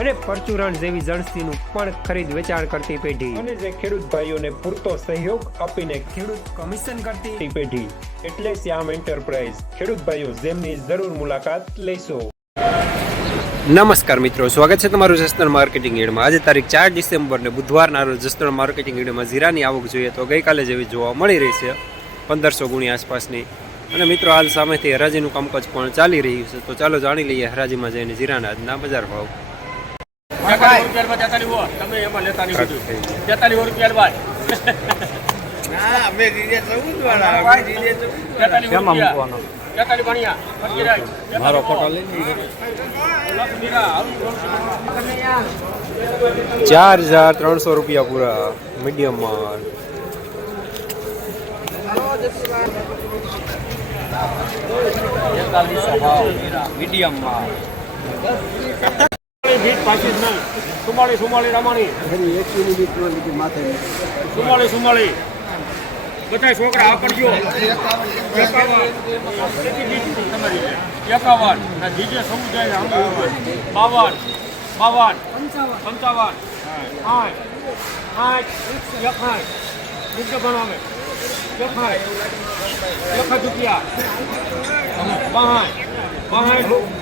અને પરચુરણ જેવી જણસીનું પણ ખરીદ વેચાણ કરતી પેઢી. અને જે ખેડૂત ભાઈઓને પૂરતો સહયોગ આપીને ખેડૂત કમિશન કરતી પેઢી. એટલે શ્યામ એન્ટરપ્રાઇઝ. ખેડૂત ભાઈઓ જેમની જરૂર મુલાકાત લેશો. નમસ્કાર મિત્રો સ્વાગત છે તમારું જસદણ માર્કેટિંગ યાર્ડમાં આજે તારીખ ચાર ડિસેમ્બર ને બુધવારના રોજ જસદણ માર્કેટિંગ યાર્ડમાં જીરાની આવક જોઈએ તો ગઈકાલે જેવી જોવા મળી રહી છે. પંદરસો ગુણી આસપાસની. અને મિત્રો હાલ સામેથી હરાજીનું કામકાજ પણ ચાલી રહ્યું છે. તો ચાલો જાણી લઈએ હરાજીમાં જઈને જીરાના આજના બજાર ભાવ. તેતાલીસ રૂપિયા હો તમે એમાં લેતા નહીં બધું. રૂપિયા બાદ. મારો ફોટો લઈ ચાર હજાર ત્રણસો રૂપિયા પૂરા મીડિયમ માલ મીડિયમમાં ભીટ પાછી જ નહીં. સુમાળી સુમાળી રમાણી. સુમાળી સુમાળી. બધા છોકરા આપડજો એકાવન. ભીટ એકાવન. જીજે સમુદાય બાવન. બાવન. પંચાવન. આઠ. આઠ. એકાઠ નીચે ભણાવે. એકાઠ એકાઠ રૂપિયા. પાંચ પાંચ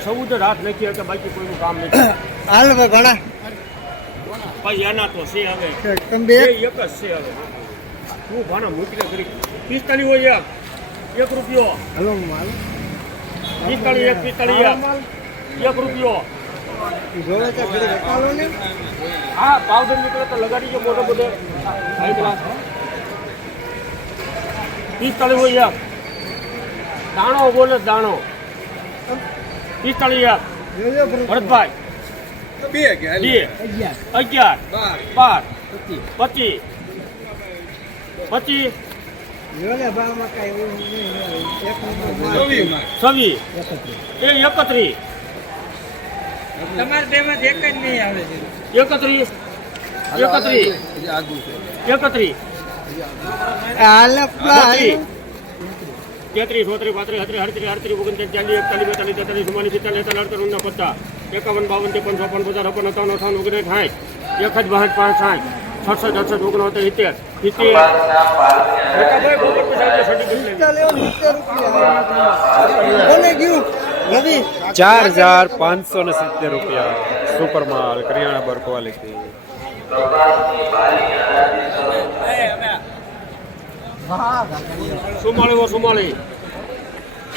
સુપર માલ રાત નથી કે બાકી કોઈનું કામ નથી. હાલ ઘણા. ભાઈ એના તો છે હવે. તમે એક જ છે હવે. હું ભાણા મૂકીને કરી. પિસ્તાલીસ હોય એક એક રૂપિયો. હલો માલ. પિસ્તાલીસ એક પિસ્તાલીસ એક. એક રૂપિયો. તો હા પાવડર નીકળે તો લગાડી જો મોટો બધે પિસ્તાલીસ હોય એક દાણો બોલે દાણો. પિસ્તાલીસ એક ભરતભાઈ. બે બે. અગિયાર. અગિયાર. બાર. પચીસ. પચીસ. છવ્વીસ. એ એકત્રીસ. તમારે તેમાં એક જ નહીં આવે છે. એકત્રીસ. એકત્રીસ. એકત્રીસ. તેત્રીસ ચોત્રીસ પાંત્રીસ છત્રીસ અડત્રીસ અડત્રીસ ઓગણત્રીસ ચાલીસ એકતાલીસ બેતાલીસ તેતાલીસ ચુમ્માલીસ પિસ્તાલીસ અડતાલીસ અડતાલીસ ઉનના પચાસ એકાવન બાવન ત્રેપન ચોપન પચાસ છપ્પન અઠાવન અઠાવન ઓગણીસ સાઠ એક જ બાસઠ પાંચ સાઠ સડસઠ અડસઠ ઓગણોતેર સિત્તેર સિત્તેર મોટાભાઈ બહુ બધું સાહેબ સર્ટિફિકેટ લઈ કોને ગયું રવિ ચાર હજાર પાંચસો ને સિત્તેર રૂપિયા સુપર માલ કરિયાણા બર ક્વોલિટી સુમાળી ઓ સુમાળી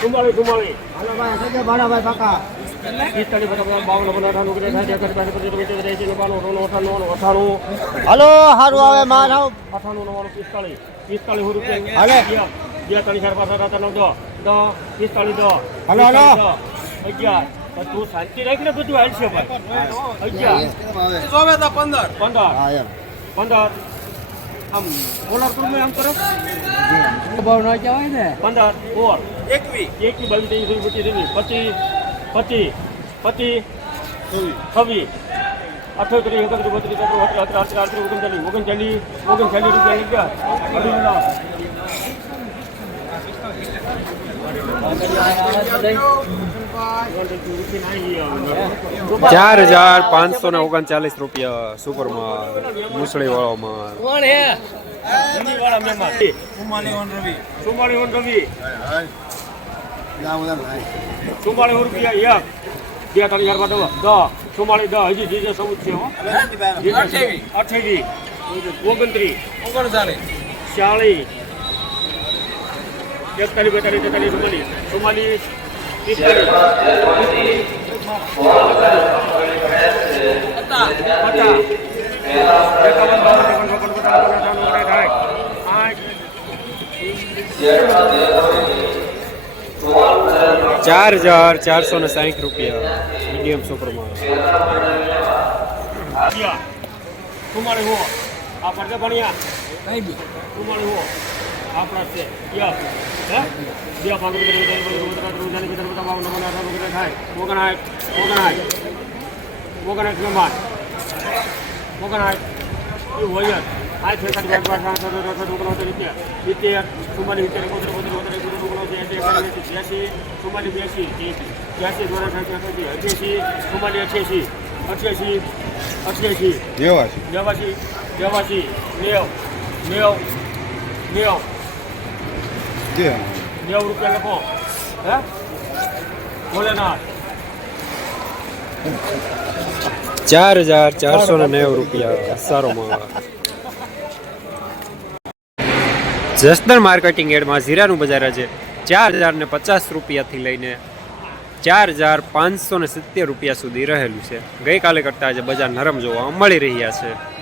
સુમાળી સુમાળી હાલો ભાઈ નવ્વાણું અઠાણું અઠાણું અઠાણું હાલો સારું આવે માર આવ અઠાણું નવ્વાણું પિસ્તાળીસ પિસ્તાળીસ રૂપિયા હાલે. બે ત્રણ ચાર પાંચ સાત આઠ નવ દસ દસ પિસ્તાળીસ દસ હાલો, હાલો. અગિયાર તું શાંતિ રાખ ને બધું હાલશે ભાઈ અગિયાર પંદર પંદર પંદર આમ ઓલર કરું આમ કરો? ભાવ ના કહેવાય ને. પંદર ઓર એકવીસ એકવી બાવીસ ત્રેવીસ ચોવીસ પચીસ પચીસ પચીસ પચીસ છવ્વીસ અઠ્યોતેર એકત્રીસ બત્રીસ તેત્રીસ અઠ્યાસી અઠ્યાસી અડત્રીસ ઓગણચાલીસ ઓગણચાલીસ ઓગણચાલીસ રૂપિયા અગિયાર અઢી લાખ. ચાર હજાર પાંચસો ને ઓગણચાલીસ રૂપિયા સુપરમાં મુસળી વાળામાં. રવિ ચુમ્માળી સો રૂપિયા એક બે ત્રણ હજારમાં દસ દસ દસ હજી જીજે છે હો? ઓગણત્રીસ ચાલીસ એકતાલીસ બેતાલીસ તેતાલીસ ચુમ્માલીસ ચુમ્માલીસ સાઠ સાઠ ચાર હજાર ચારસો ને સાહીઠ રૂપિયા મીડિયમ સુપરમાં યા કુમારી હો. આ પડદે ભણ્યા. કુમારી હો. આપણા છે યા રૂપિયા બાવન નંબર આઠ રૂપિયા થાય ઓગણાઠ ઓગણાઠ ઓગણાઠ નંબર ઓગણાઠ એ હોય આ છે ચુમ્માલીસ સિત્તેર એકોતેર બોતેર બોતેર એકોતેર ઓગણોતેર એંસી એકાસી સુમાલી ચુમ્માલીસ બ્યાસી ત્યાસી ચોરાસી અઠ્યાસી અઠ્યાસી સુમાલી અઠ્યાસી અઠ્યાસી અઠ્યાસી નેવાસી નેવાસી નેવ નેવ નેવ નેવ રૂપિયા લખો. હે? ભોલેનાથ. ચાર હજાર ચારસો ને નેવું રૂપિયા. સારો માવા જસદણ માર્કેટિંગ એડમાં જીરાનું બજાર છે ચાર હજાર ને પચાસ રૂપિયાથી લઈને ચાર હજાર પાંચસો ને સિત્તેર રૂપિયા સુધી રહેલું છે. ગઈકાલે કરતાં આજે બજાર નરમ જોવા મળી રહ્યા છે.